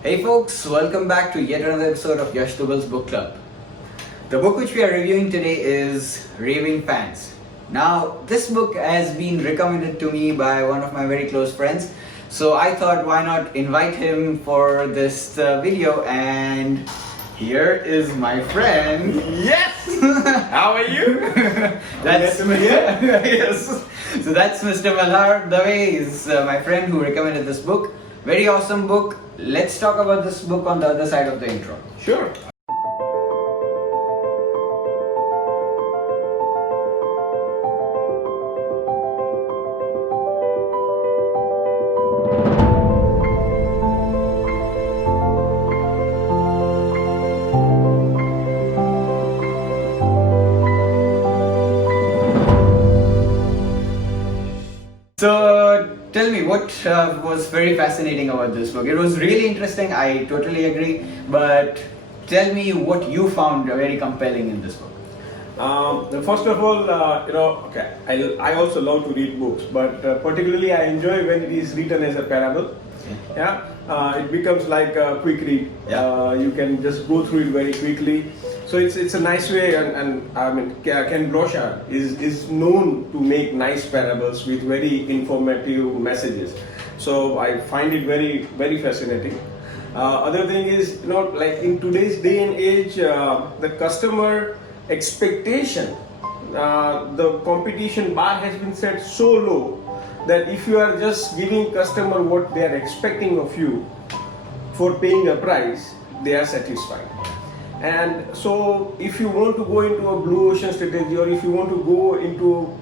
Hey folks, welcome back to yet another episode of Yash Dugal's Book Club. The book which we are reviewing today is Raving. Now, this book has been recommended to me by one of my very close friends, so I thought why not invite him for this video, and here is my friend. Yes! How are you? That's yes. So that's Mr. Malhar Dave is my friend who recommended this book. Very awesome book. Let's talk about this book on the other side of the intro. Sure. So tell me, what was very fascinating about this book? It was really interesting, I totally agree, but tell me what you found very compelling in this book. First of all, okay, I also love to read books, but particularly I enjoy when it is written as a parable. Yeah, it becomes like a quick read. Yeah. You can just go through it very quickly. So it's a nice way, and I mean Ken Brosha is known to make nice parables with very informative messages. So I find it very fascinating. Other thing is, like in today's day and age, the customer expectation, the competition bar has been set so low that if you are just giving customer what they are expecting of you for paying a price, they are satisfied. And so if you want to go into a blue ocean strategy, or if you want to go into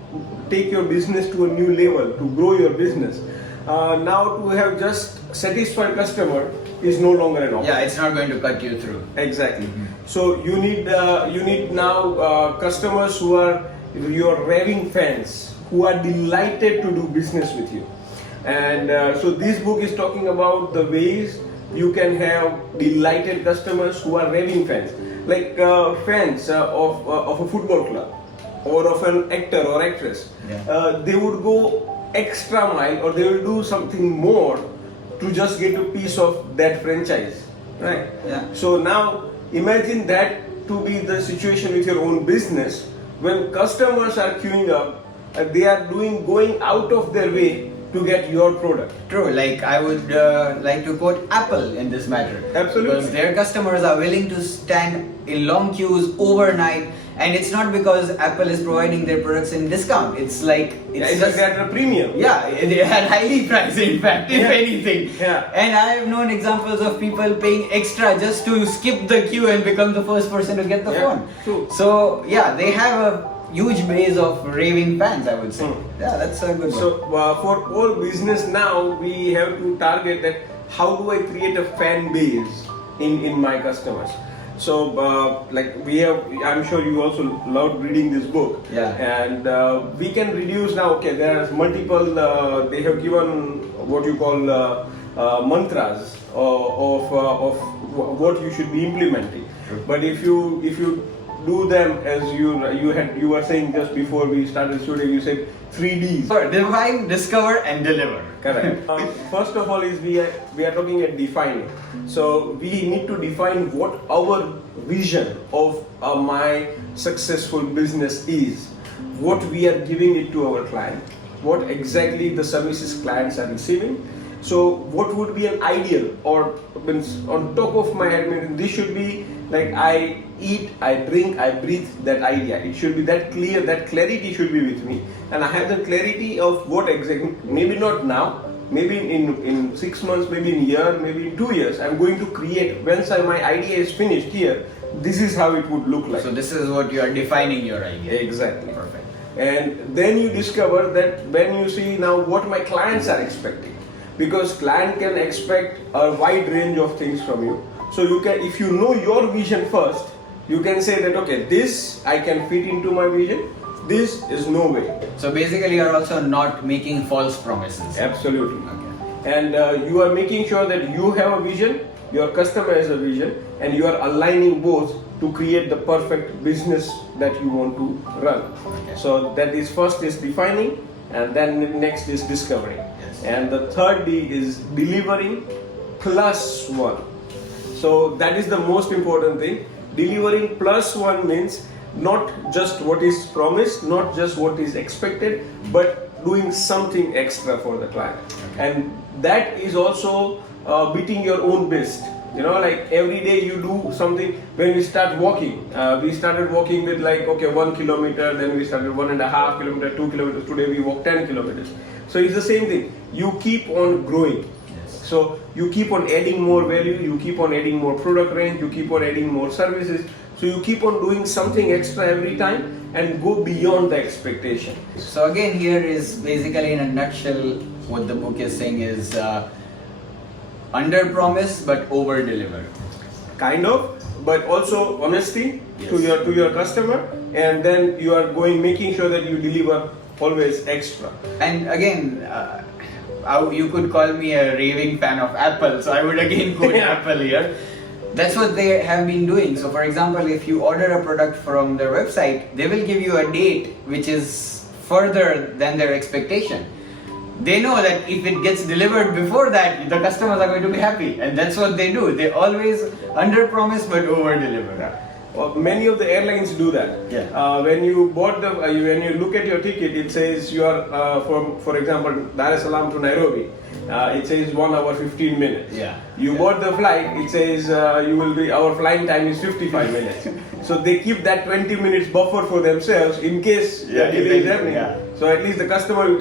take your business to a new level, to grow your business, now to have just satisfied customer is no longer an option. Yeah, it's not going to cut you through. Exactly. So you need now customers who are your raving fans, who are delighted to do business with you. And so this book is talking about the ways you can have delighted customers who are raving fans, like fans of a football club or of an actor or actress. Yeah. They would go extra mile, or they will do something more to just get a piece of that franchise, right? Yeah. So now imagine that to be the situation with your own business. When customers are queuing up, they are going out of their way to get your product. True, like I would like to quote Apple in this matter. Absolutely. Because their customers are willing to stand in long queues overnight, and it's not because Apple is providing their products in discount. It's like It's just at a premium. yeah, they are highly priced in fact, if Yeah. anything. Yeah. And I have known examples of people paying extra just to skip the queue and become the first person to get the Yeah, phone. true. So yeah, they have a huge base of raving fans, I would say. Yeah, that's a good one. So for all business now, we have to target that how do I create a fan base in my customers. So like I'm sure you also loved reading this book. Yeah. And we can reduce now. Okay, there's multiple. They have given what you call mantras of what you should be implementing. True. But if you do them as you were saying just before we started shooting, you said 3Ds. So, define, discover, and deliver. Correct. First of all is we are talking at defining. So we need to define what our vision of my successful business is, what we are giving it to our client, what exactly the services clients are receiving. So what would be an ideal, or means on top of my head, this should be like I eat, I drink, I breathe that idea. It should be that clear, that clarity should be with me. And I have the clarity of what exactly, maybe not now, maybe in 6 months, maybe in a year, maybe in 2 years, I'm going to create, once my idea is finished here, this is how it would look like. So this is what you are defining your idea. Exactly. Perfect. And then you discover that when you see now what my clients are expecting, because client can expect a wide range of things from you. So you can, if you know your vision first, you can say that okay, this I can fit into my vision, this is no way. So basically, you are also not making false promises. Absolutely. Okay. And you are making sure that you have a vision, your customer has a vision, and you are aligning both to create the perfect business that you want to run. Okay. So that is first is defining, and then next is discovering. Yes. And the third D is delivering plus one. So that is the most important thing. Delivering plus one means not just what is promised, not just what is expected, but doing something extra for the client. And that is also beating your own best. You know, like every day you do something. When we start walking, we started walking with 1 kilometer, then we started 1.5 kilometers, 2 kilometers. Today we walk 10 kilometers. So it's the same thing. You keep on growing. So you keep on adding more value, you keep on adding more product range, you keep on adding more services. So you keep on doing something extra every time and go beyond the expectation. So again, here is basically in a nutshell what the book is saying is under promise but over deliver. Kind of, but also honesty Yes. to your customer, and then you are making sure that you deliver always extra. And again, you could call me a raving fan of Apple, so I would again quote Apple here. That's what they have been doing. So for example, if you order a product from their website, they will give you a date which is further than their expectation. They know that if it gets delivered before that, the customers are going to be happy, and that's what they do. They always under promise but over deliver. Many of the airlines do that. Yeah. When you bought when you look at your ticket, it says you are from, for example, Dar es Salaam to Nairobi. It says 1 hour 15 minutes. Yeah. You bought the flight. It says our flying time is 55 minutes. So they keep that 20 minutes buffer for themselves in case the delay is happening. Yeah. So at least the customer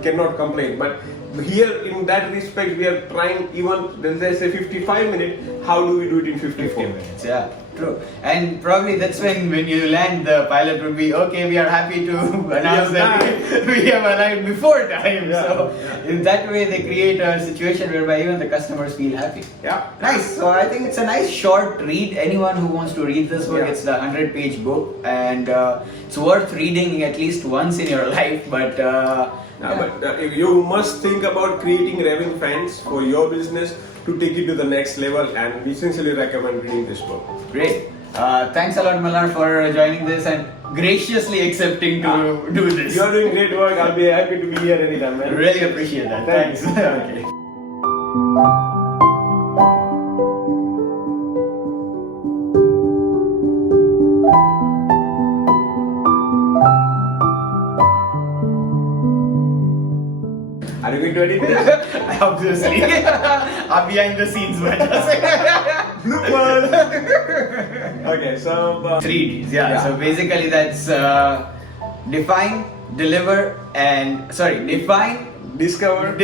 cannot complain. But here, in that respect, we are trying, even let's say 55 minutes. How do we do it in 54 minutes? Yeah, true. And probably that's when you land, the pilot would be, okay, we are happy to announce that we have arrived before time. Yeah. So in that way, they create a situation whereby even the customers feel happy. Yeah. Nice. So I think it's a nice short read. Anyone who wants to read this book, Yeah. it's the 100-page book, and it's worth reading at least once in your life. But you must think about creating raving fans for your business to take it to the next level, and we sincerely recommend reading this book. Great. Thanks a lot, Malnar, for joining this and graciously accepting to do this. You are doing great work. I'll be happy to be here anytime, man. Really appreciate that. Thanks. Okay. Are you going to edit this? Obviously. I'm behind the scenes, but Okay, so 3 Ds. Yeah. So basically, that's define, deliver, and define, discover,